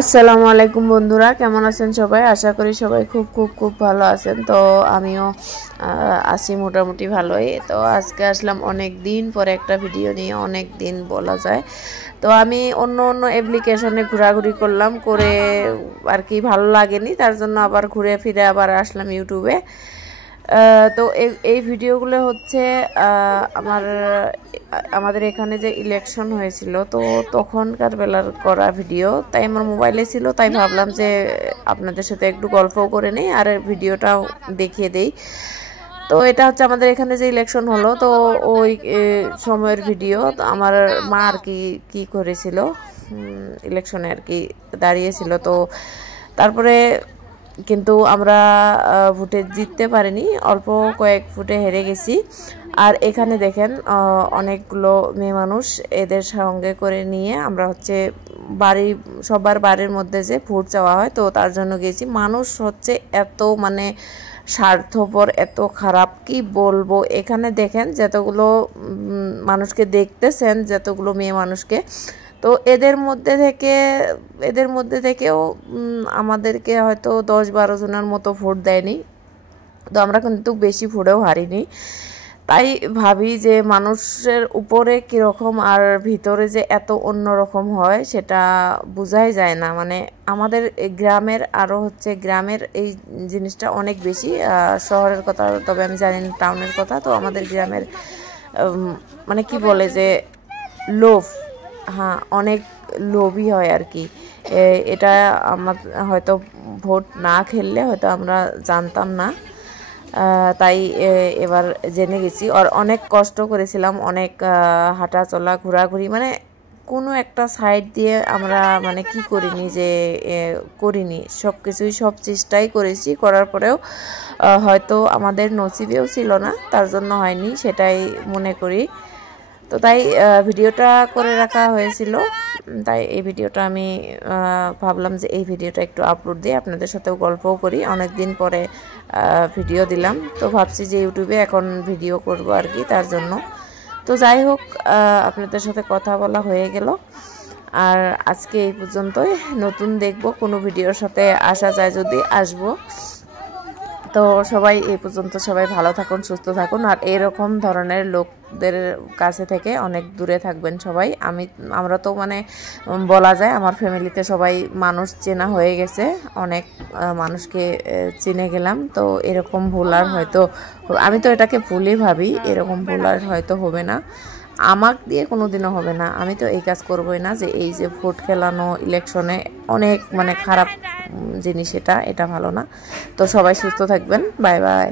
আসসালামু আলাইকুম বন্ধুরা, কেমন আছেন সবাই? আশা করি সবাই খুব খুব খুব ভালো আছেন। তো আমিও আছি মোটামুটি ভালোই। তো আজকে আসলাম অনেক দিন পরে একটা ভিডিও নিয়ে, অনেক দিন বলা যায়। তো আমি অন্য অন্য অ্যাপ্লিকেশনে ঘোরাঘুরি করলাম, করে আর কি ভালো লাগেনি, তার জন্য আবার ঘুরে ফিরে আবার আসলাম ইউটিউবে। তো এই ভিডিওগুলো হচ্ছে আমাদের এখানে যে ইলেকশন হয়েছিল, তো তখনকার বেলার করা ভিডিও। তাই আমার মোবাইলে ছিল, তাই ভাবলাম যে আপনাদের সাথে একটু গল্প করে নেই আর ভিডিওটাও দেখিয়ে দেই। তো এটা হচ্ছে আমাদের এখানে যে ইলেকশন হলো, তো ওই সময়ের ভিডিও। তো আমার মা আর কি করেছিল, ইলেকশনে আর কি দাঁড়িয়েছিল। তো তারপরে কিন্তু আমরা ভোটে জিততে পারিনি, অল্প কয়েক ভোটে হেরে গেছি। আর এখানে দেখেন অনেকগুলো মেয়ে মানুষ, এদের সঙ্গে করে নিয়ে আমরা হচ্ছে সবার বাড়ির মধ্যে যে ভোট চাওয়া হয়, তো তার জন্য গেছি। মানুষ হচ্ছে এত মানে স্বার্থপর, এত খারাপ, কি বলবো। এখানে দেখেন যতগুলো মানুষকে দেখতেছেন, যতগুলো মেয়ে মানুষকে, তো এদের মধ্যে থেকেও আমাদেরকে হয়তো 10-12 জনের মতো ভোট দেয়নি। তো আমরা কিন্তু বেশি ভোটেও হারিনি। তাই ভাবি যে মানুষের উপরে কীরকম আর ভিতরে যে এত অন্যরকম হয় সেটা বোঝাই যায় না। মানে আমাদের গ্রামের আরও হচ্ছে, গ্রামের এই জিনিসটা অনেক বেশি। শহরের কথা তবে আমি জানি না, টাউনের কথা। তো আমাদের গ্রামের মানে কি বলে যে লোভ, হ্যাঁ, অনেক লোভই হয় আর কি। এটা আমার হয়তো ভোট না খেললে হয়তো আমরা জানতাম না, তাই এবার জেনে গেছি। আর অনেক কষ্ট করেছিলাম, অনেক হাঁটা চলা ঘোরাঘুরি, মানে কোনো একটা সাইড দিয়ে আমরা মানে কি করিনি, সব কিছুই, সব চেষ্টাই করেছি। করার পরেও হয়তো আমাদের নসিবেও ছিল না, তার জন্য হয়নি, সেটাই মনে করি। তো তাই ভিডিওটা করে রাখা হয়েছিল। তাই এই ভিডিওটা আমি ভাবলাম যে এই ভিডিওটা একটু আপলোড দিয়ে আপনাদের সাথেও গল্পও করি। অনেক দিন পরে ভিডিও দিলাম, তো ভাবছি যে ইউটিউবে এখন ভিডিও করব আর কি, তার জন্য। তো যাই হোক, আপনাদের সাথে কথা বলা হয়ে গেল। আর আজকে এই পর্যন্তই। নতুন দেখব কোনো ভিডিওর সাথে আসা যায় যদি আসবো। তো সবাই এই পর্যন্ত, সবাই ভালো থাকুন, সুস্থ থাকুন, আর এরকম ধরনের লোকদের কাছে থেকে অনেক দূরে থাকবেন সবাই। আমরা তো মানে বলা যায় আমার ফ্যামিলিতে সবাই মানুষ চেনা হয়ে গেছে, অনেক মানুষকে চিনে গেলাম। তো এরকম ভুল আর হয়তো, আমি তো এটাকে ভুলই ভাবি, এরকম ভুল আর হয়তো হবে না, আমাক দিয়ে কোনো দিনও হবে না। আমি তো এই কাজ করবোই না, যে এই যে ভোট খেলানো ইলেকশনে অনেক মানে খারাপ জিনিস, এটা ভালো না। তো সবাই সুস্থ থাকবেন, বাই বাই।